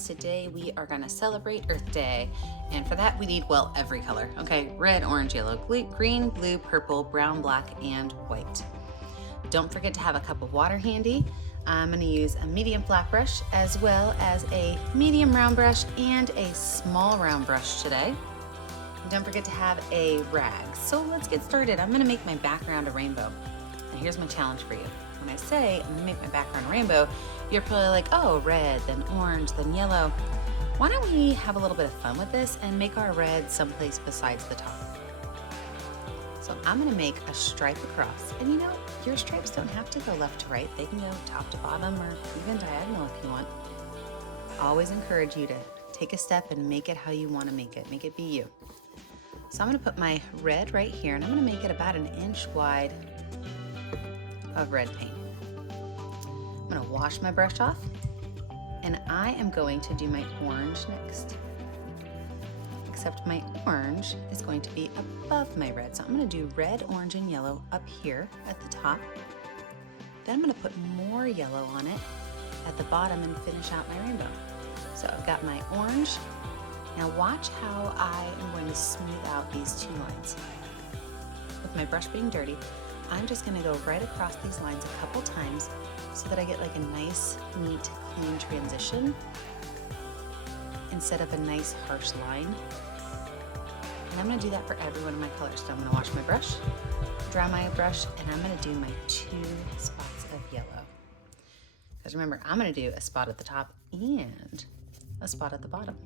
friends. Today we are going to celebrate Earth Day, and for that we need, well, every color. Okay, red, orange, yellow, green, blue, purple, brown, black, and white. Don't forget to have a cup of water handy. I'm going to use a medium flat brush as well as a medium round brush and a small round brush today. And don't forget to have a rag. So let's get started. I'm going to make my background a rainbow. And here's my challenge for you. When I say I'm going to make my background a rainbow, you're probably like, oh, red, then orange, then yellow. Why don't we have a little bit of fun with this and make our red someplace besides the top? So I'm going to make a stripe across. And you know, your stripes don't have to go left to right. They can go top to bottom or even diagonal if you want. I always encourage you to take a step and make it how you want to make it. Make it be you. So I'm going to put my red right here, and I'm going to make it about 1 inch wide of red paint. I'm going to wash my brush off, and I am going to do my orange next. Except my orange is going to be above my red. So I'm going to do red, orange, and yellow up here at the top. Then I'm going to put more yellow on it at the bottom and finish out my rainbow. So I've got my orange. Now watch how I am going to smooth out these two lines. With my brush being dirty, I'm just going to go right across these lines a couple times so that I get like a nice, neat, clean transition instead of a nice, harsh line. And I'm going to do that for every one of my colors. So I'm going to wash my brush, dry my brush, and I'm going to do my 2 spots of yellow. Because remember, I'm going to do a spot at the top and a spot at the bottom.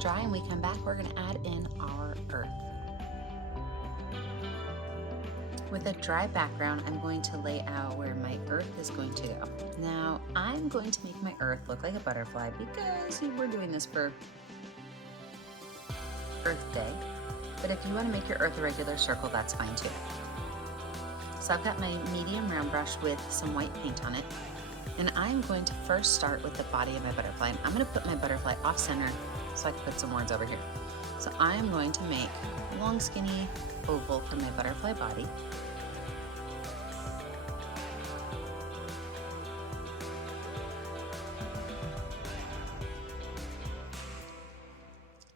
Dry, and we come back, we're going to add in our earth. With a dry background, I'm going to lay out where my earth is going to go. Now, I'm going to make my earth look like a butterfly because we're doing this for Earth Day. But if you want to make your earth a regular circle, that's fine too. So I've got my medium round brush with some white paint on it. And I'm going to first start with the body of my butterfly. And I'm going to put my butterfly off center so I can put some words over here. So I am going to make a long skinny oval for my butterfly body.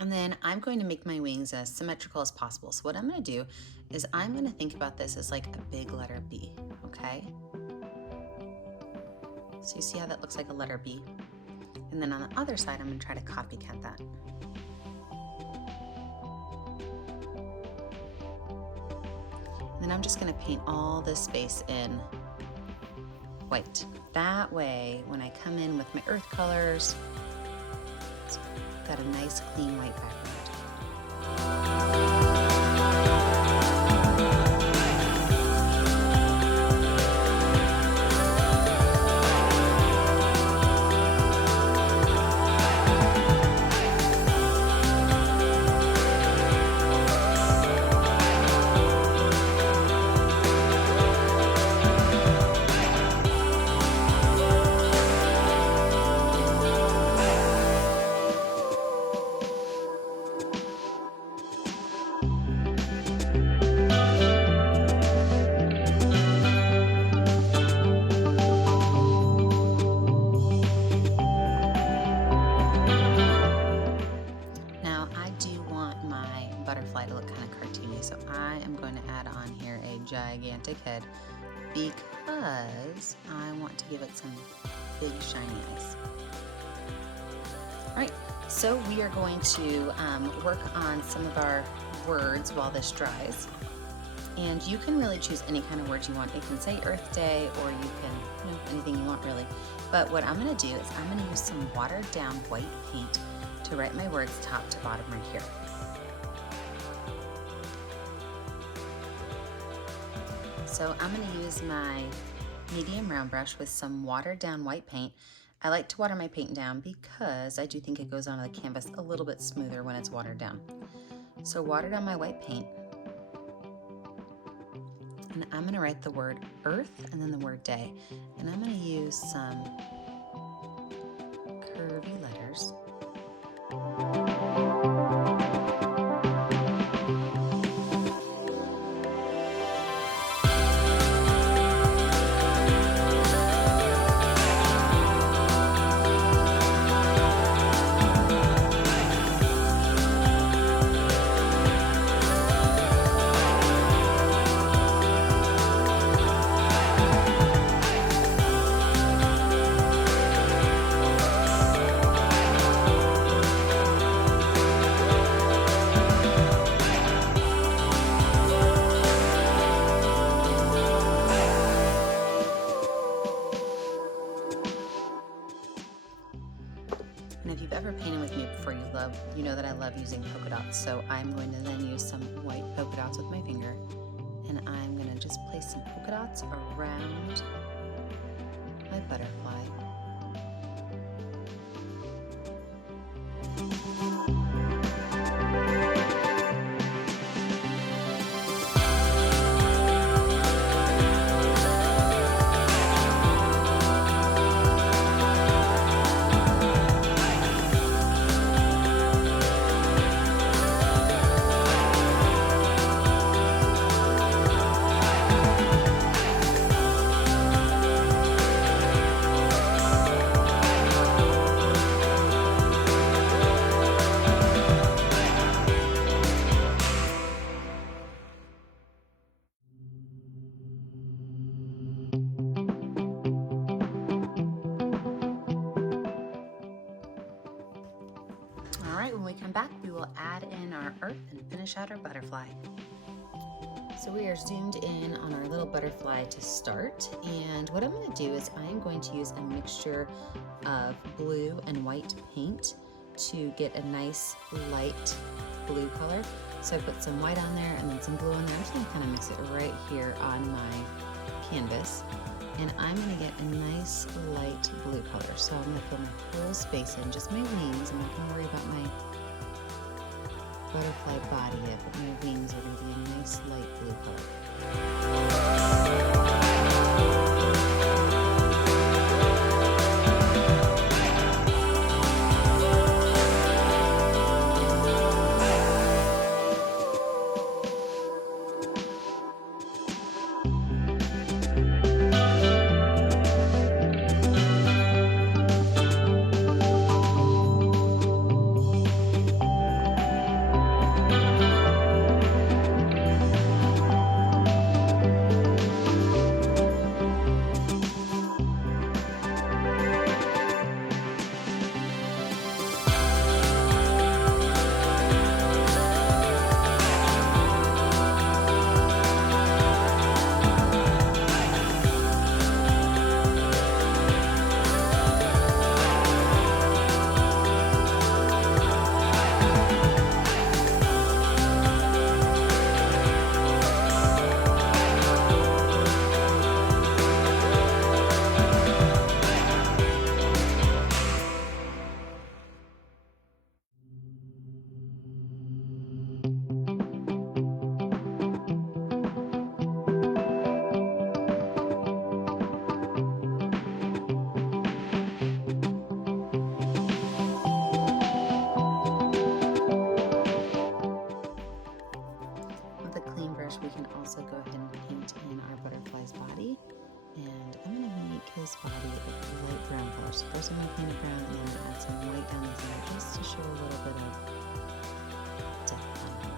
And then I'm going to make my wings as symmetrical as possible. So what I'm going to do is I'm going to think about this as like a big letter B, okay? So you see how that looks like a letter B? And then on the other side, I'm going to try to copycat that. And then I'm just going to paint all this space in white. That way, when I come in with my earth colors, it's got a nice clean white background. butterfly to look kind of cartoony, so I am going to add on here a gigantic head because I want to give it some big shiny eyes. All right, so we are going to work on some of our words while this dries. And you can really choose any kind of words you want. It can say Earth Day, or you can, anything you want really. But what I'm gonna do is I'm gonna use some watered down white paint to write my words top to bottom right here. So I'm gonna use my medium round brush with some watered down white paint. I like to water my paint down because I do think it goes onto the canvas a little bit smoother when it's watered down. So water down my white paint. And I'm going to write the word Earth and then the word Day. And I'm going to use some curvy letters. And if you've ever painted with me before, you know that I love using polka dots. So I'm going to then use some white polka dots with my finger, and I'm going to just place some polka dots around my butterfly. All right, when we come back, we will add in our earth and finish out our butterfly. So we are zoomed in on our little butterfly to start, and what I'm going to do is I am going to use a mixture of blue and white paint to get a nice light blue color. So I put some white on there and then some blue on there. I'm just going to kind of mix it right here on my canvas. And I'm going to get a nice light blue color. So I'm going to fill my whole space in, just my wings. I'm not going to worry about my butterfly body yet, but my wings are going to be a nice light blue color. We can also go ahead and paint in our butterfly's body, and I'm going to make his body a light brown color. So first I'm going to paint it brown, and then I'm going to add some white down the side just to show a little bit of depth on him.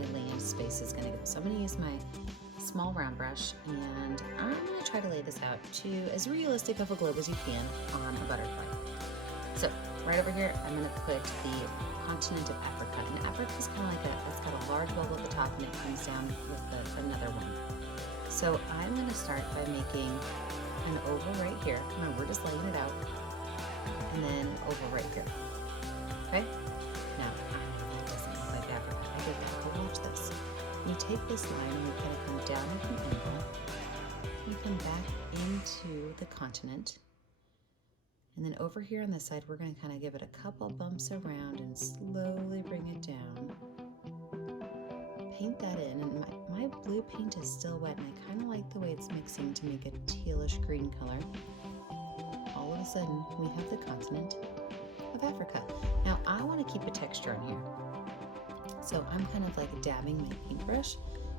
my land space is gonna go. So I'm gonna use my small round brush, and I'm gonna try to lay this out to as realistic of a globe as you can on a butterfly. So right over here, I'm gonna put the continent of Africa. And Africa is kind of like it's got a large bubble at the top and it comes down with another one. So I'm gonna start by making an oval right here. Remember, we're just laying it out. And then oval right here. Okay? Now, I know that doesn't look like Africa. I get that, but watch this. We take this line and we kind of come down at an angle. We come back into the continent. And then over here on this side, we're going to kind of give it a couple bumps around and slowly bring it down. Paint that in, and my blue paint is still wet, and I kind of like the way it's mixing to make a tealish green color. All of a sudden, we have the continent of Africa. Now, I want to keep a texture on here. So I'm kind of like dabbing my paintbrush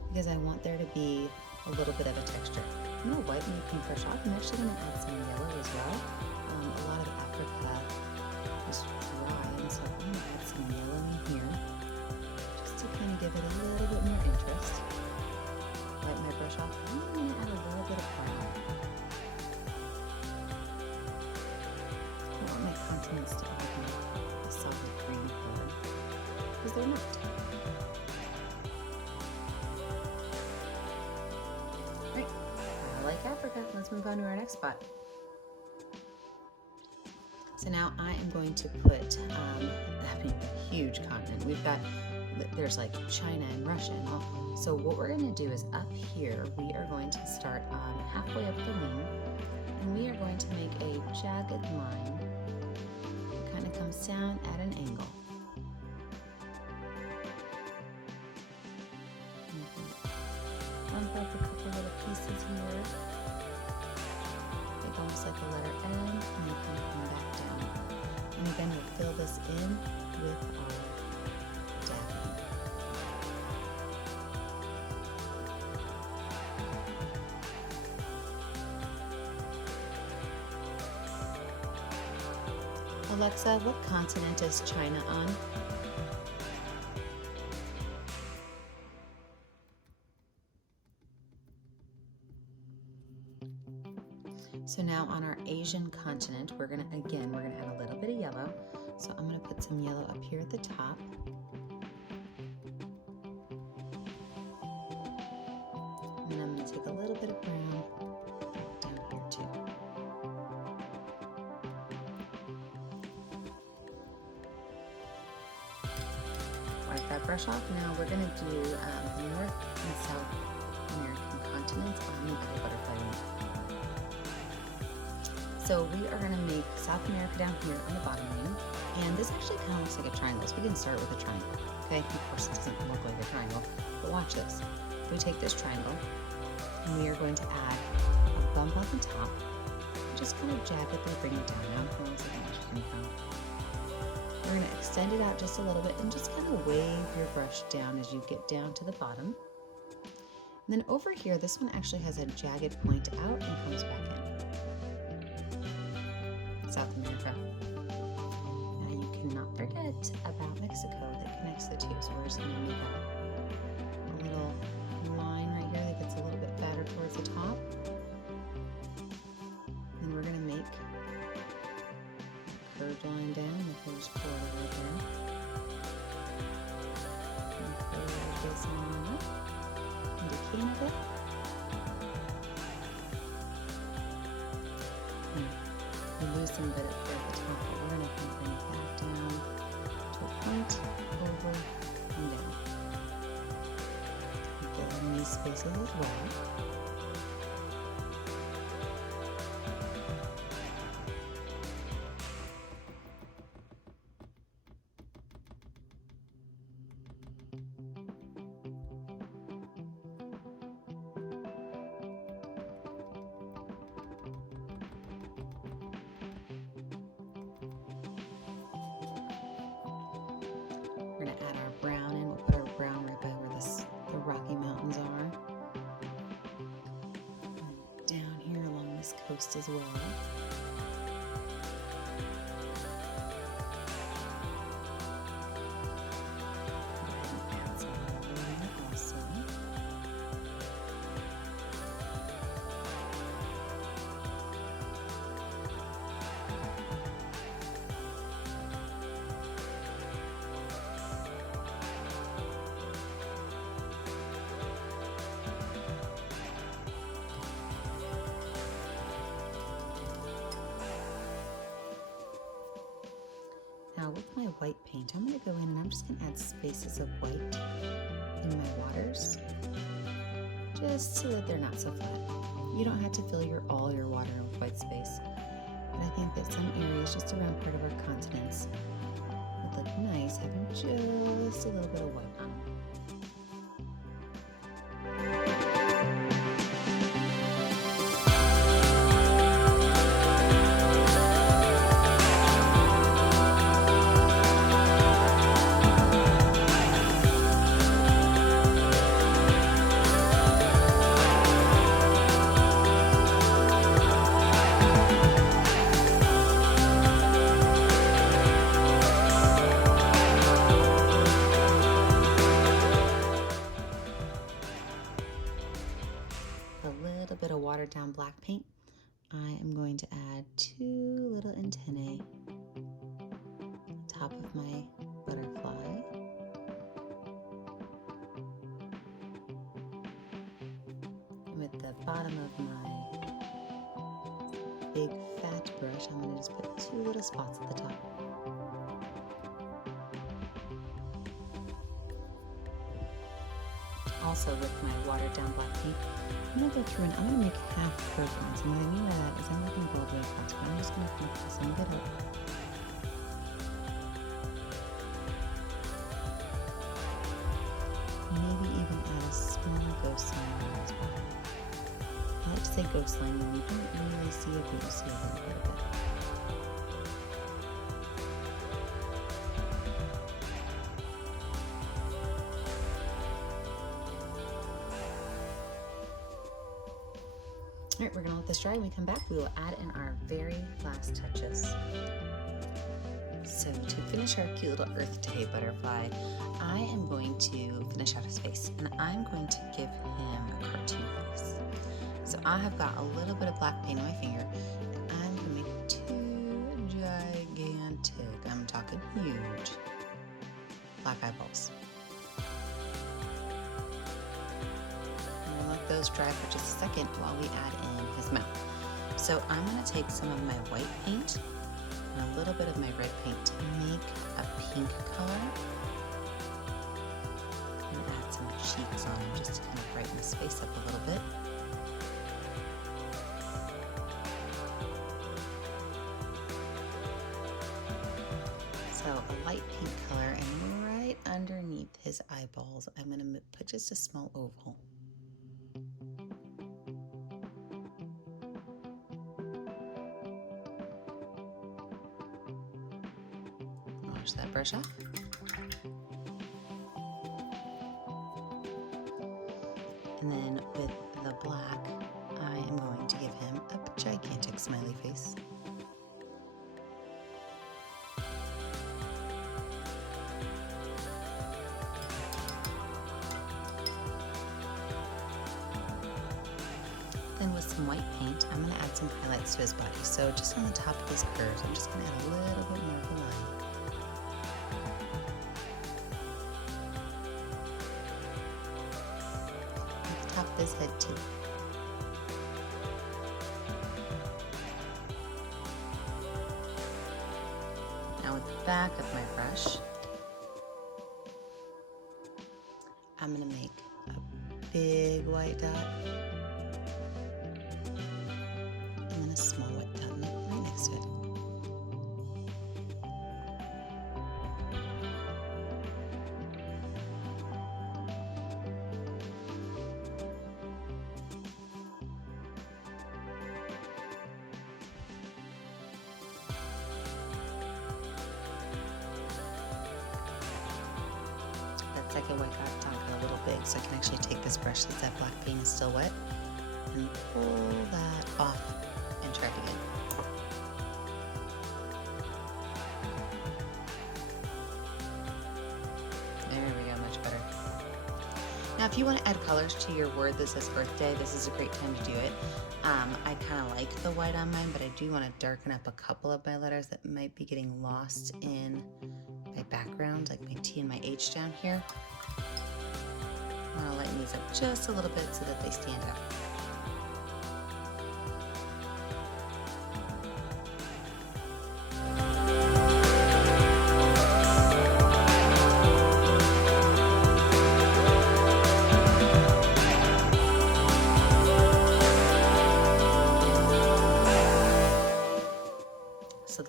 because I want there to be a little bit of a texture. I'm going to wipe my paintbrush off. I'm actually going to add some yellow as well. A lot of Africa is dry, and so I'm going to add some yellow in here just to kind of give it a little bit more interest. Wipe my brush off. I'm going to add a little bit of brown. I want my continents to all be a solid green color because they're not. Right, I like Africa. Let's move on to our next spot. So now I am going to put, a huge continent. There's like China and Russia and all. So what we're going to do is up here, we are going to start halfway up the wing, and we are going to make a jagged line that kind of comes down at an angle. Bump up a couple little pieces here. Like almost like a letter N, and then kind of come back down. And again, we'll fill this in with our dabbing. Alexa, what continent is China on? So now on our Asian continent, we're gonna add a little bit of yellow. So I'm gonna put some yellow up here at the top. And then I'm gonna take a little bit of brown down here too. Wipe that brush off. Now we're gonna do the North and South American continents on the other butterfly wing. So we are going to make South America down here on the bottom wing, and this actually kind of looks like a triangle, so we can start with a triangle, okay? Of course it doesn't look like a triangle, but watch this. We take this triangle, and we are going to add a bump on the top, just kind of jaggedly bring it down. Now it looks like an ice cream cone. We're going to extend it out just a little bit, and just kind of wave your brush down as you get down to the bottom. And then over here, this one actually has a jagged point out and comes back in. South America. Now you cannot forget about Mexico that connects the two. So we're just going to make a little line right here that gets a little bit fatter towards the top. Then we're going to make a curved line down the first border right there. And curve this on up into Canada. Loosen a bit up there at the top, but we're going to kind of bring it back down to a point, over, and down. Fill in these spaces as well. We're going to add our brown in. We'll put our brown right by where the Rocky Mountains are. And down here along this coast as well. Go ahead and add some more with my white paint, I'm going to go in and I'm just going to add spaces of white in my waters, just so that they're not so flat. You don't have to fill all your water with white space, but I think that some areas just around part of our continents would look nice having just a little bit of white on them. Bit of watered down black paint. I am going to add 2 little antennae on top of my butterfly. With the bottom of my big fat brush, I'm going to just put 2 little spots at the top. Also, with my watered down black paint, I'm going to go through and I'm going to make half curved lines. And what I mean by that is I'm not going to go all the way across, but I'm just going to kind of pull some of it up. Maybe even add a small ghost line as well. I like to say ghost line when you don't really see it, but you see it a little bit. All right, we're gonna let this dry. When we come back, we will add in our very last touches. So to finish our cute little Earth Day butterfly, I am going to finish out his face, and I'm going to give him a cartoon face. So I have got a little bit of black paint on my finger, and I'm gonna make 2 gigantic, I'm talking huge, black eyeballs. Let those dry for just a second while we add in his mouth. So I'm going to take some of my white paint and a little bit of my red paint to make a pink color. I'm going to add some cheeks on him just to kind of brighten his face up a little bit. So a light pink color, and right underneath his eyeballs, I'm going to put just a small oval. Wash that brush off. And then with the black, I am going to give him a gigantic smiley face. Then with some white paint, I'm going to add some highlights to his body. So just on the top of his curves, I'm just going to add a little bit more of a line. At the top of his head too. Now with the back of my brush, I'm going to make a big white dot. And then a small white dot right next to it. That second white dot got a little big, so I can actually take this brush since that black paint is still wet and pull that off and try it again. There we go, much better. Now if you want to add colors to your word that says birthday, this is a great time to do it. I kind of like the white on mine, but I do want to darken up a couple of my letters that might be getting lost in my background, like my T and my H down here. I want to lighten these up just a little bit so that they stand out.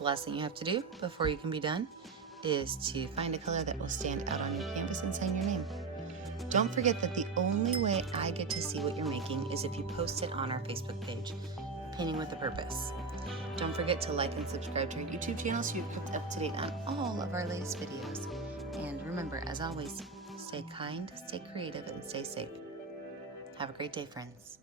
the last thing you have to do before you can be done is to find a color that will stand out on your canvas and sign your name. Don't forget that the only way I get to see what you're making is if you post it on our Facebook page, Painting with a Purpose. Don't forget to like and subscribe to our YouTube channel so you're kept up to date on all of our latest videos. And remember, as always, stay kind, stay creative, and stay safe. Have a great day, friends.